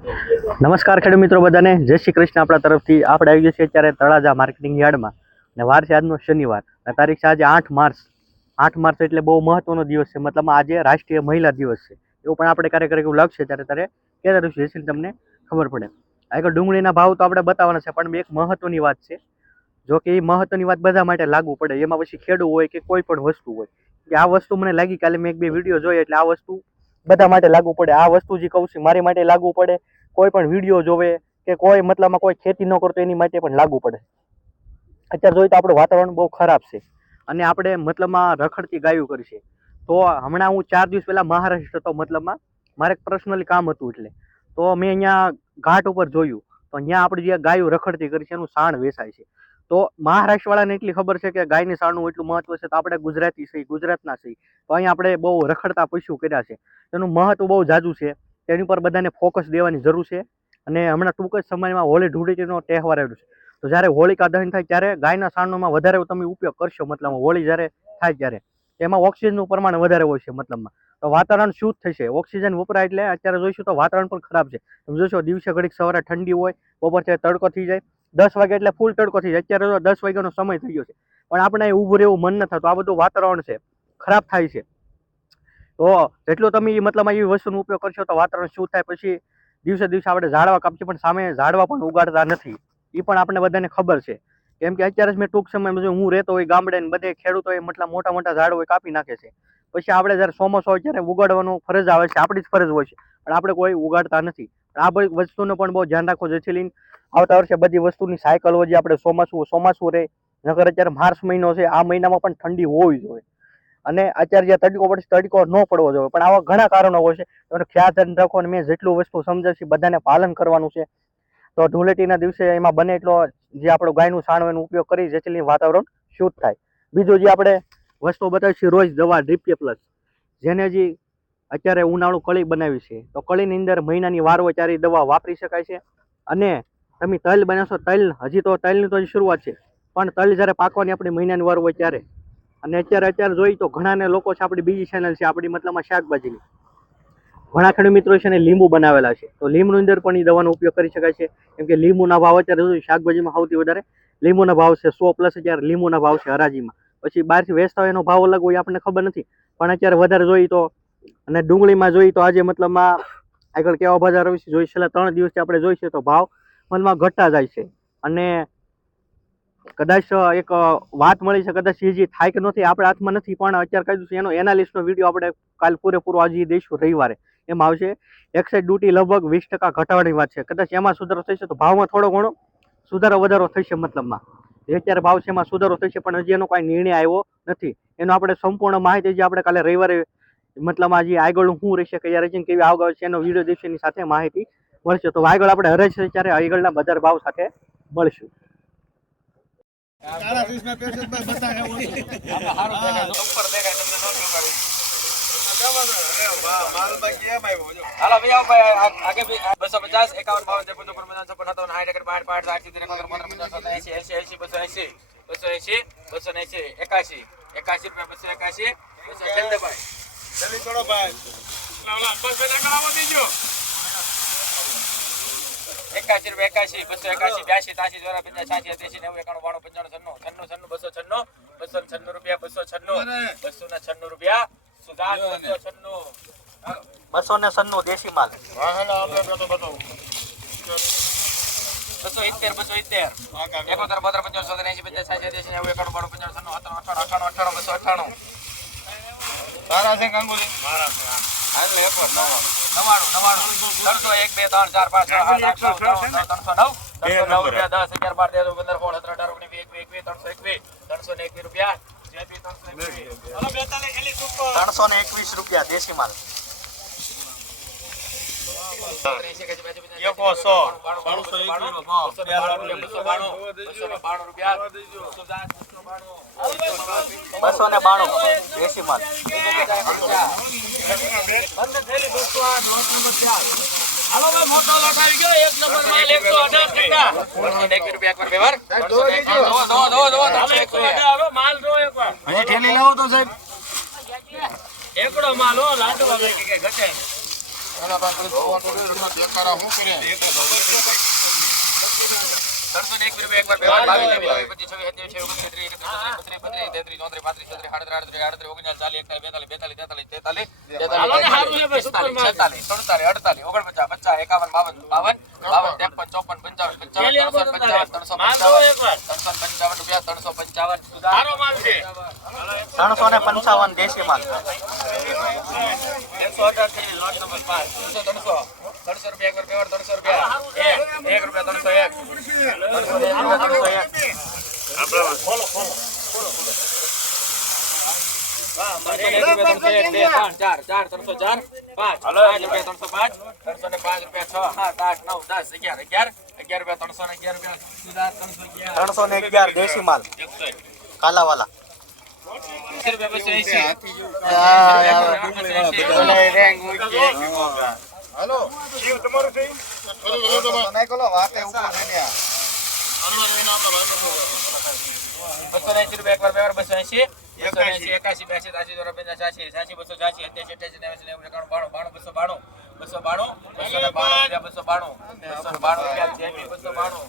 નમસ્કાર ખેડૂત મિત્રો બધાને. જય શ્રી કૃષ્ણ આપણા તરફથી. આપણે આવી ગયા છીએ અત્યારે તળાજા માર્કેટિંગ યાર્ડમાં. ને વાર છે આજનો શનિવાર. અને તારીખ છે આજે આઠ માર્ચ. આઠ માર્ચ એટલે બહુ મહત્વનો દિવસ છે. મતલબ આજે રાષ્ટ્રીય મહિલા દિવસ છે. એવું પણ આપણે ક્યારેક એવું લાગશે ત્યારે ત્યારે ક્યારે રહીશું. જેથી તમને ખબર પડે. આગળ ડુંગળીના ભાવ તો આપણે બતાવવાના છે, પણ એક મહત્વની વાત છે. જો કે એ મહત્વની વાત બધા માટે લાગુ પડે. એમાં પછી ખેડૂત હોય કે કોઈ પણ વસ્તુ હોય. કે આ વસ્તુ મને લાગી કાલે મેં એક બે વીડિયો જોઈ, એટલે આ વસ્તુ બધા માટે લાગુ પડે. આ વસ્તુ જે કહું છું, મારી માટે લાગુ પડે. કોઈ પણ વીડિયો જોવે કે કોઈ મતલબમાં કોઈ ખેતી ન કરતો, એની માટે પણ લાગુ પડે. અત્યારે જોઈએ તો આપણું વાતાવરણ બહુ ખરાબ છે અને આપણે મતલબમાં રખડતી ગાયું કરીશે તો હમણાં હું ચાર દિવસ પહેલાં મહારાષ્ટ્ર હતો મતલબમાં. મારે પર્સનલી કામ હતું એટલે. તો મેં અહીંયા ઘાટ ઉપર જોયું. તો અહીંયા આપણે જે ગાયું રખડતી કરી છે, એનું સાણ વેચાય છે. તો મહારાષ્ટ્રવાળાને એટલી ખબર છે કે ગાયની સાણનું એટલું મહત્વ છે તો આપણે ગુજરાતી છીએ ગુજરાતના છીએ તો અહીંયા આપણે બહુ રખડતા પશુ કર્યા છે. એનું મહત્વ બહુ જાજુ છે. તેની પર બધાને ફોકસ દેવાની જરૂર છે. અને હમણાં ટૂંક જ સમયમાં હોળી ધૂળેટીનો તહેવાર આવ્યો છે. તો જ્યારે હોળિકા દહન થાય ત્યારે ગાયના સાણનોમાં વધારે તમે ઉપયોગ કરશો મતલબમાં હોળી જ્યારે થાય ત્યારે. એમાં ઓક્સિજનનું પ્રમાણ વધારે હોય છે મતલબમાં. તો વાતાવરણ શુદ્ધ થશે. ઓક્સિજન વપરાય એટલે અત્યારે જોઈશું તો વાતાવરણ પણ ખરાબ છે. તમે જોશો દિવસે ઘડીક સવારે ઠંડી હોય, બપોર છે તડકો થઈ જાય. દસ વાગે એટલે ફૂલ તડકો થઈ જાય. અત્યારે તો દસ વાગ્યાનો સમય થઈ ગયો છે. પણ આપણે અહીં ઊભું રહેવું મન ન થતું આ બધું વાતાવરણ છે. ખરાબ થાય છે. તો જેટલું તમે મતલબ એવી વસ્તુનો ઉપયોગ કરશો, તો વાતાવરણ શું થાય. પછી દિવસે દિવસે આપણે ઝાડવા કાપીએ, પણ સામે ઝાડવા પણ ઉગાડતા નથી. એ પણ આપણે બધાને ખબર છે. કેમ કે અત્યારે જ મેં ટૂંક સમયમાં હું રહેતો હોય, ગામડે બધે ખેડૂતો એ મતલબ મોટા મોટા ઝાડ હોય, કાપી નાખે છે. પછી આપણે જ્યારે ચોમાસો હોય ત્યારે ઉગાડવાનું ફરજ આવે છે. આપણી જ ફરજ હોય છે. પણ આપણે કોઈ ઉગાડતા નથી. આ બધી વસ્તુનું પણ બહુ ધ્યાન રાખવું જેથી લઈને આવતા વર્ષે બધી વસ્તુની સાયકલો જે આપણે ચોમાસું ચોમાસું રહે. નગર અત્યારે માર્ચ મહિનો છે, આ મહિનામાં પણ ઠંડી હોવી જોઈએ. અને અત્યારે જે તડકો પડશે તડકો ન પડવો જોઈએ. પણ આવા ઘણા કારણો હોય છે. એનો ખ્યાલ ધ્યાન રાખો અને મેં જેટલું વસ્તુ સમજાવી બધાને પાલન કરવાનું છે. તો ધૂળેટીના દિવસે એમાં બને એટલો જે આપણું ગાયનું સાણ એનો ઉપયોગ કરી, જેટલી વાતાવરણ શુદ્ધ થાય. બીજું જે આપણે વસ્તુ બતાવીશું રોજ દવા ડ્રીપકે પ્લસ. જેને જે અત્યારે ઉનાળું કળી બનાવી છે. તો કળીની અંદર મહિનાની વાર હોય ત્યારે દવા વાપરી શકાય છે. અને તમે તલ બનાવશો, તલ, હજી તો તલની તો શરૂઆત છે. પણ તલ જ્યારે પાકવાની આપણી મહિનાની વાર હોય ત્યારે. અને અત્યારે અત્યારે જોઈ તો ઘણાને લોકો છે, આપણી બીજી ચેનલ છે, આપણી મતલબમાં શાકભાજીની. ઘણા ખેડૂત મિત્રો છે ને લીંબુ બનાવેલા છે. તો લીંબુની અંદર પણ એ દવાનો ઉપયોગ કરી શકાય છે. કેમ કે લીંબુના ભાવ અત્યારે શાકભાજીમાં સૌથી વધારે. લીંબુના ભાવ છે સો પ્લસ અત્યારે લીંબુના ભાવ છે હરાજીમાં. પછી બહારથી વેચતા હોય એનો ભાવ અલગ હોય આપણને ખબર નથી. પણ અત્યારે વધારે જોઈ તો અને ડુંગળીમાં જોઈ તો આજે મતલબમાં આગળ કેવા બજાર છે જોઈ છેલ્લા ત્રણ દિવસથી આપણે જોઈશે તો ભાવ મતલબમાં ઘટતા જાય છે. અને કદાચ એક વાત મળી છે, કદાચ એ થાય કે નથી, આપણે હાથમાં નથી, પણ અત્યારે કહી દઉં એનો એનાલિસ્ટનો વીડિયો આપણે કાલ પૂરેપૂરો આજે દઈશું, રવિવારે. એમાં આવશે એક્સાઇઝ ડ્યુટી લગભગ વીસ ટકા ઘટાડવાની વાત છે. કદાચ એમાં સુધારો થશે તો ભાવમાં થોડો ઘણો સુધારો, વધારો થશે મતલબમાં. જે અત્યારે ભાવ છે એમાં સુધારો થશે પણ હજી એનો કાંઈ નિર્ણય આવ્યો નથી. એનો આપણે સંપૂર્ણ માહિતી જે આપણે કાલે રવિવારે, મતલબ આજે આગળ શું રહેશે, કયા રેજિંગ કેવી આવગાવ છે, એનો વીડિયો દિવસની સાથે માહિતી મળશે. તો આગળ આપણે હરે છે ત્યારે આગળના બજાર ભાવ સાથે મળશું. બસો પચાસ એકાવન બાવન ત્રેપન ચોપન પંચાવન છપ્પન સત્તાવન સાઠ એકસઠ બાસઠ પાંસઠ સાઠ સિત્તેર એકોતેર બોતેર પંચાવન છપ્પન એંશી એંશી એંશી બસો એંશી બસો બસો ને એંશી એકાશી એકાશી રૂપિયા બસો એકાશી બસો છેલ્લે ભાઈ. જલ્દી ભાઈ. એકાશી રૂપિયા એકાશી બસો એકાશી બ્યાસી ત્યાસી દ્વારા પંચાસ છ્યાસી ત્યાસી નેવું એકાણું બાણું પંચાણું છન્નું છન્નું છન્નું બસો છન્નું બસો ને છન્નું રૂપિયા બસો છન્નું બસો ને છન્નું રૂપિયા સુધાર બસો છન્નું. બસો ને સન્નું દેશી માલ. બસો ઇત્તેર બસો ઇત્તેર એકોતેર બોતેર પંચાવન સોતેર એસી પચાસ સાઠ એંશી નેવું એકાણું બાણું પંચાણું છન્નું અઠાણું અઠાણું અઠાણું બસો અઠાણું તારા છે ગાંગુલી? હાલ લે એકવાર ત્રણસો એક બે ત્રણ ચાર પાંચ છ સાત આઠ નવ ત્રણસો નવ ત્રણસો નવ રૂપિયા દસ અગિયાર બાર તેર પંદર સોળ સત્તર અઢાર ઓગણીસ વીસ એકવીસ એકવીસ ત્રણસો એકવીસ ત્રણસો ને એકવીસ રૂપિયા ત્રણસો ને એકવીસ રૂપિયા દેશી માલ. બાણું, બાણું, બસો ને બાણું એસી માલ બસો પચાસ રૂપિયા. ને એકવાર. હજી ઠેલી લાવો તો સાહેબ એકડો માલ હો લાડવા કે ઘટે દેખાડા શું કરે ત્રણસો ને પંચાવન દેશી પંચાવન ત્રણસો પંચાવન ત્રણસો પંચાવન રૂપિયા ત્રણસો પંચાવન ત્રણસો ને પંચાવન દેશી માલ એકસો અઢારથી લોટ નંબર પાંચ ત્રણસો ત્રણસો ત્રણસો રૂપિયા એકવાર બે વાર ત્રણસો રૂપિયા એક એક રૂપિયા ત્રણસો એક ત્રણસો એક રૂપિયા ત્રણસો એક ત્રણસો એક રૂપિયા ત્રણસો એક બે ત્રણ ચાર ચાર ત્રણસો ચાર પાંચ પાંચ રૂપિયા ત્રણસો પાંચ ત્રણસો ને પાંચ રૂપિયા છ સાત આઠ નવ દસ અગિયાર અગિયાર અગિયાર રૂપિયા ત્રણસો ને અગિયાર રૂપિયા સુધા ત્રણસો અગિયાર ત્રણસો ને અગિયાર દેશી માલ. કાલાવાલા. હાલો. છે? બસો એંસી રૂપિયા એકવાર બે વાર બસો એંસી બસો એકાસી બ્યાસી ત્રાસી ચોરા પંચાસ છ્યાસી છ્યાસી બસો છ્યાસી અઠ્યાસી અઠ્યાસી નેવ્યાસી નેવું એકાણું બાણું બાણું બસો બાણું બસો બાણું બસો ને બાણું બસો બાણું બસો ને બાણું રૂપિયા બસો બાણું.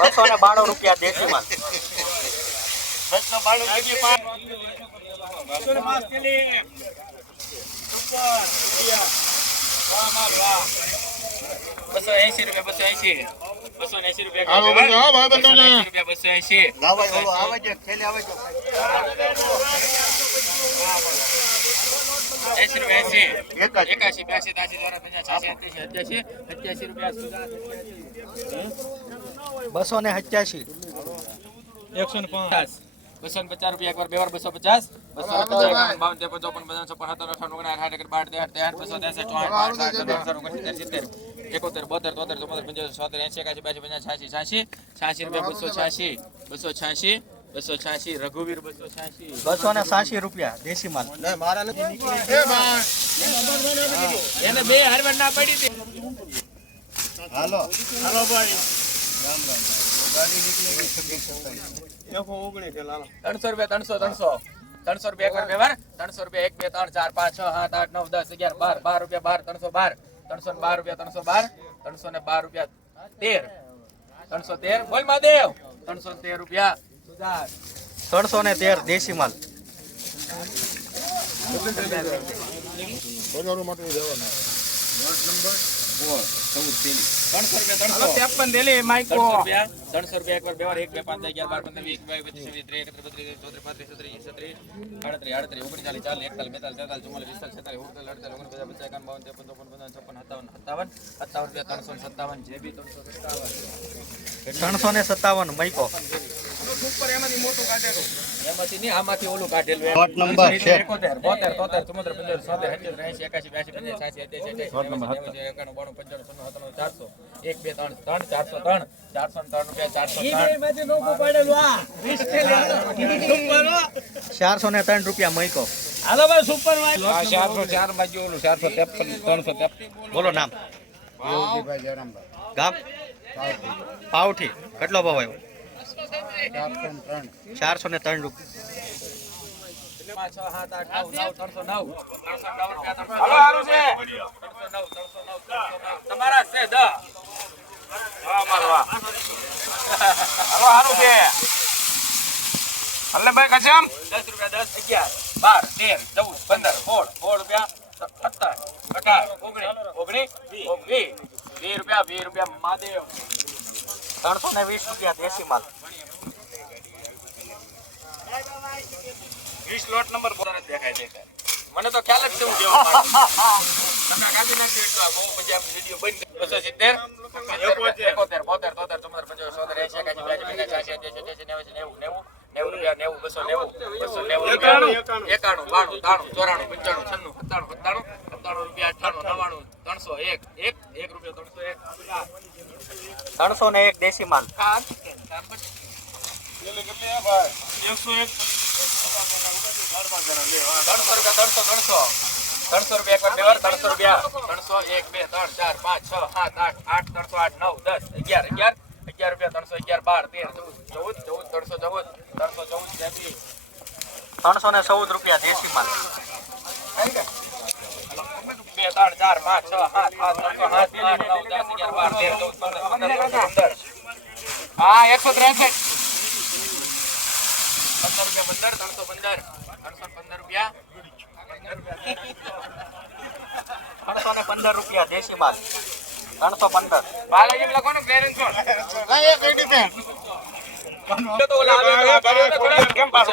બસો ને બાણું રૂપિયા દેશી માલ બસો બાણું વાહ પાંચ બસો એંસી રૂપિયા બસો એંસી બસો ને એંસી રૂપિયા બસો એંસી રૂપિયા બસો એંસી એંસી રૂપિયા એંસી એકાશી. બ્યાસી ત્યાસી છ્યાસી અઠ્યાસી અઠ્યાસી અઠ્યાસી રૂપિયા બસો ને સત્યાસી. પચાસ. બસો પચાસ રૂપિયા એકવાર બે વાર બસો પચાસ. બસો બાવન ત્રેપન ચોપન પચાસ છપ્પન સત્તાવન અઠાણું ઓગણસાઠ સાઠ એકર બાર તેર તેર બસો ત્રેસઠ ચોસઠ સત્તર સિત્તેર એકોતેર બોતેર તોતેર ચુમ્મોતેર પંચોતેર છોતેર એંસી એકાસી બાસી પચાસ છ્યાસી છ્યાસી છ્યાસી રૂપિયા બસો છ્યાસી બસો છ્યાસી બસો છ્યાસી રઘુવીર બસો છ્યાસી. બસો ને છ્યાસી રૂપિયા દેશી માલ. એ એને બે હારવાર ના પડી હતી. ત્રણસો રૂપિયા ત્રણસો ત્રણસો ત્રણસો રૂપિયા એકવાર બે વાર ત્રણસો રૂપિયા એક બે ત્રણ ચાર પાંચ છ સાત આઠ નવ દસ અગિયાર બાર બાર રૂપિયા બાર ત્રણસો બાર ત્રણસો બાર રૂપિયા ત્રણસો બાર ત્રણસો ને બાર રૂપિયા તેર ત્રણસો તેર ત્રણસો તેર રૂપિયા ત્રણસો ને તેર દેશી માલ બજારો માટે જવાનું ત્રણસો રૂપિયા ત્રણસો દેલી ત્રણસો રૂપિયા ત્રણસો રૂપિયા બે વાર એક બે પાંચ અગિયાર બાર પંદર વીસ બાવીસ પચીસ છવ્વીસ ત્રીસ એકત્રીસ બત્રીસ ચોત્રીસ પાંત્રીસ છત્રીસ છત્રીસ આડત્રીસ આડત્રીસ ઓગણચાલીસ ચાલીસ એકતાલીસ બેતાલીસ તેતાલીસ ચુમ્માલીસ પિસ્તાલીસ છેતાલીસ ઓગણચાલીસ અડતાલીસ ઓગણપચાસ પચાસ એકાવન બાવન ત્રેપન ચોપન પંચાવન છપ્પન સત્તાવન સત્તાવન સત્તાવન રૂપિયા ત્રણસો સત્તાવન જે બી ત્રણસો સત્તાવન ત્રણસો ને સત્તાવન મૈકો એમાંથી મોટું કાઢેલું ચારસો. એક, બે, ત્રણ, ત્રણ, ચારસો ત્રણ. ચારસો ને ત્રણ રૂપિયા, ચારસો ત્રણ. ચારસો ને ત્રણ રૂપિયા મૈકો બોલો નામ. ગામ? પાવઠી. કેટલો ભાવ આવ્યો? ચારસો ને રૂપિયા ત્રણસો નવ. ને ત્રણ રૂપિયા, દસ. દસ રૂપિયા, દસ, અગિયાર, બાર, તેર, ચૌદ, પંદર, સોળ, સોળ રૂપિયા, સત્તર, અઢાર, ઓગણીસ, ઓગણીસ, ઓગણીસ વીસ રૂપિયા, વીસ રૂપિયા, મહાદેવ. ત્રણસો ને વીસ રૂપિયા દેશી માલ દેખાય દેખાય. મને તો ખ્યાલ જ છે હું જેવો તમે કાઢી નાખજો એટલું આ બહુ પછી આપણે વીડિયો બંધ બસો સિત્તેર, સિત્તેર, એકોતેર, બોતેર, તોતેર, ચુમ્મોતેર, પંચોતેર, છોતેર, એંશી, એકાશી, બ્યાસી, પંચ્યાસી, છ્યાસી, અઠ્યાસી, અઠ્યાસી, નેવું, નેવું, નેવું રૂપિયા, નેવું, બસો નેવું, બસો નેવું રૂપિયા, એકાણું, બાણું, ત્રાણું, ચોરાણું, પંચાણું, છન્નું, સત્તાણું, સત્તાણું, સત્તાણું રૂપિયા, અઠ્ઠાણું, નવ્વાણું, ત્રણસો, એક, એક, એક રૂપિયો, ત્રણસો એક. ત્રણસો ને એક દેશી માલ આ ત્રણસો રૂપિયા ત્રણસો ત્રણસો ત્રણસો રૂપિયા. ત્રણસો ત્રણસો એક, બે, ત્રણ, ચાર, પાંચ, છ, સાત, આઠ આઠ, ત્રણસો આઠ, નવ, દસ, અગિયાર અગિયાર અગિયાર રૂપિયા, ત્રણસો અગિયાર, બાર, તેર, ચૌદ ચૌદ ચૌદ, ત્રણસો ચૌદ ત્રણસો ચૌદ ત્યાંથી ત્રણસો ને ચૌદ રૂપિયા દેશી માલ બે, ત્રણ, ચાર, પાંચ, છ, સાત, આઠ નવ આઠ નવ, દસ, અગિયાર તેર, ચૌદ પંદર. હા, એકસો ત્રેસઠ. પંદર રૂપિયા પંદર ત્રણસો પંદર. ત્રણસો પંદર રૂપિયા. ત્રણસો ને પંદર રૂપિયા દેશી માલ ત્રણસો પંદર. બાલાજી લખો ને તો ઓલા કેમ પાછો?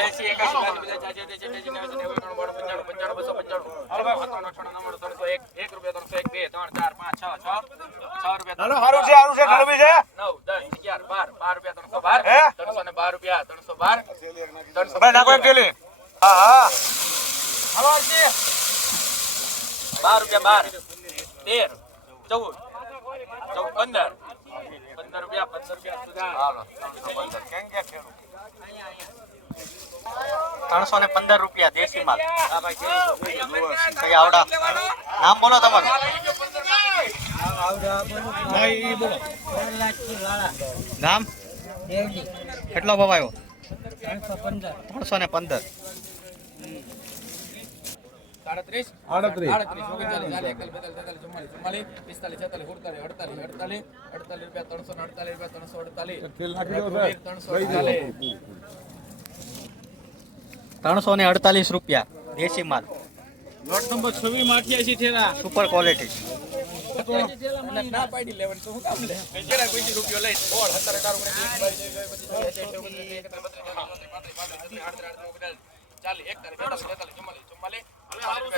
12 રૂપિયા 12 13 14 14 15 15 રૂપિયા 15 રૂપિયા સુધા ત્રણસો ને પંદર રૂપિયા દેશી માલ. કઈ આવડા. નામ બોલો તમારું. ગામ કેટલો ભાવ આવ્યો? ત્રણસો ને પંદર. સાડત્રીસ આડત્રીસ. આડત્રીસ. ઓગણચાલીસ. ચાલીસ એકતાલીસ બેતાલીસ તેતાલીસ ચુમ્માલીસ ચુમ્માલીસ પિસ્તાલીસ છેતાલીસ સુડતાલીસ અડતાલીસ અડતાલીસ અડતાલીસ રૂપિયા ત્રણસો ને અડતાલીસ રૂપિયા ત્રણસો અડતાલીસ. ત્રણસો અડતાલીસ. ત્રણસો ને અડતાલીસ રૂપિયા દેશી માલ. લોટ નંબર છવ્વીસમાં અઠ્યાસી થેલા સુપર ક્વોલિટી ના પાડી લેવાનું તો હું કામ લે? જરા કોઈ રૂપિયો લઈ ચાલી એકતાલીસ બેતાલીસ તેતાલીસ ચુમ્માલીસ. ચુમ્માલીસ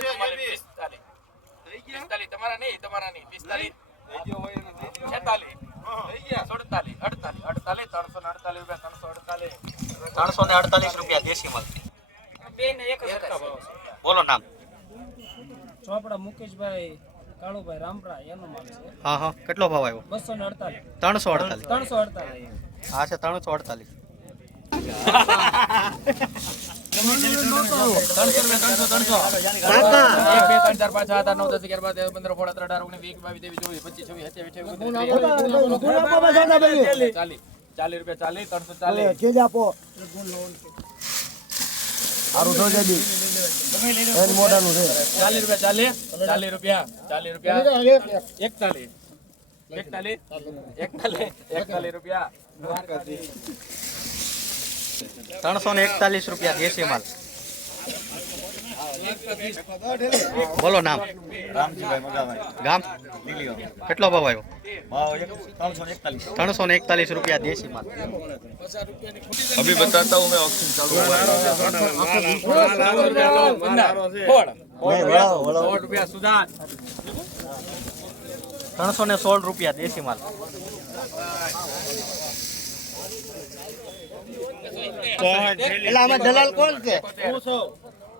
ચુમ્માલીસ તમારા નહીં તમારા નહીં પિસ્તાલીસ. છેતાલીસ. સુડતાલીસ અડતાલીસ અડતાલીસ ત્રણસો ને અડતાલીસ રૂપિયા ત્રણસો અડતાલીસ. ત્રણસો ને અડતાલીસ રૂપિયા દેશી મળતી બે ને એક બોલો નામ. ચોપડા મુકેશભાઈ કાળુભાઈ રામરા એનો માલ છે. હા હા. કેટલો ભાવ આવ્યો? 248 348 348 હા છે 348 ચાલીસ રૂપિયા ચાલીસ. ત્રણસો ચાલીસ આપો સારું તો રૂપિયા 40 રૂપિયા 40 રૂપિયા. 41 41 41 રૂપિયા ત્રણસો ને એકતાલીસ રૂપિયા દેશી માલ. બોલો નામ. ગામ? કેટલો ભાવ આવ્યો? ત્રણસો ને એકતાલીસ. રૂપિયા દેશી માલ. અભી બતાતા હું મેં ઓક્સિજન ચાલુ ત્રણસો ને સોળ રૂપિયા દેશી માલ. એટલે આમાં દલાલ કોણ છે?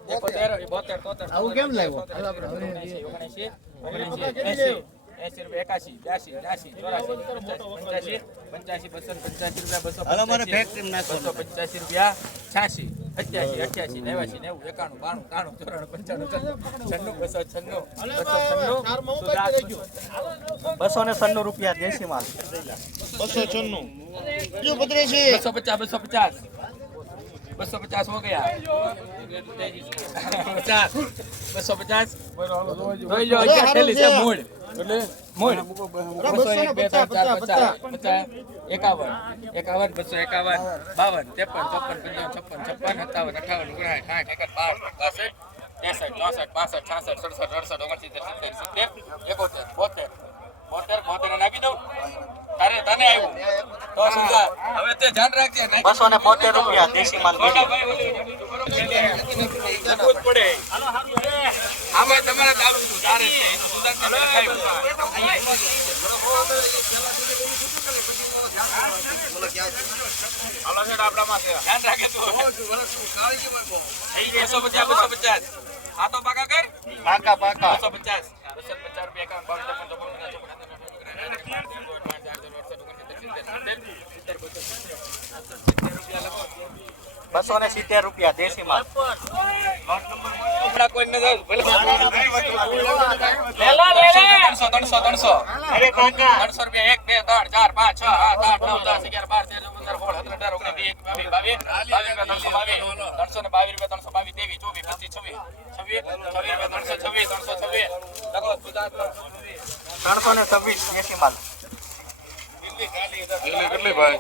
એકોતેર બોતેર આવું કેમ લાવ્યો એસી રૂપિયા એકાશી બ્યાસી બ્યાસી ચોરાસી પંચ્યાસી પંચ્યાસી બસો ને પંચ્યાસી રૂપિયા બસો પંચ્યાસી, બસો પંચ્યાસી રૂપિયા છ્યાસી અઠ્યાસી અઠ્યાસી નેવાસી નેવું એકાણું બાણું ત્રાણું ચોરાણું પંચાણું છન્નું બસો છન્નું બસો છન્નું બસો ને સન્નું રૂપિયા દેશી માલ. બસો છન્નું. બસો પચાસ બસો પચાસ. બસો પચાસ હો ગયા. પચાસ. બસો પચાસ જોઈ લો અગિયાર છે મૂળ. મૂળ બસો એક બે ત્રણ ચાર પચાસ પચાસ એકાવન એકાવન બસો એકાવન બાવન ત્રેપન ચોપન પંચાવન છપ્પન છપ્પન સત્તાવન અઠાવન ઓગણસાઠ સાઠ એકસઠ બાર બાસઠ ત્રેસઠ ચોસઠ પાસઠ છાસઠ સડસઠ અડસઠ ઓગણસિત્તેર સિત્તેર સિત્તેર એકોતેર બોતેર બોતેર બોતેર આપી દઉં તારે તને આવ્યું તો શું હવે તે ધ્યાન રાખજે બસો ને બોતેર રૂપિયા દેશી માલ પડે આમાં તમારે દારૂ સુધારે છે સુધારતા પહેલા કાંઈ હાલો છે આપણામાં છે. ધ્યાન રાખે તું. બસો પચાસ બસો પચાસ આ તો પાકા કર પાકા પાકા બસો પચાસ બસો પચાસ રૂપિયા એકાવન બાવન ત્રેપન ચોપન પચાસ છપ્પન બસો ને સિત્તેર રૂપિયા દેશી માલ કોઈ નથી ત્રણસો ત્રણસો ત્રણસો ત્રણસો. રૂપિયા એક બે ત્રણ ચાર પાંચ છ સાત આઠ નવ દસ અગિયાર બાર તેર પંદર સોળ સત્તર અઢાર ઓગણીસ વીસ એકવીસ બાવીસ બાવીસ રૂપિયા ત્રણસો બાવીસ. ત્રણસો ને બાવીસ રૂપિયા ત્રણસો બાવીસ ત્રેવીસ ચોવીસ પચીસ છવ્વીસ. છવ્વીસ છવ્વીસ રૂપિયા ત્રણસો છવ્વીસ ત્રણસો છવ્વીસ. લખો સુધાર ત્રણસો છવ્વીસ ત્રણસો ને છવ્વીસ એસી માલ. કેટલી ભાઈ?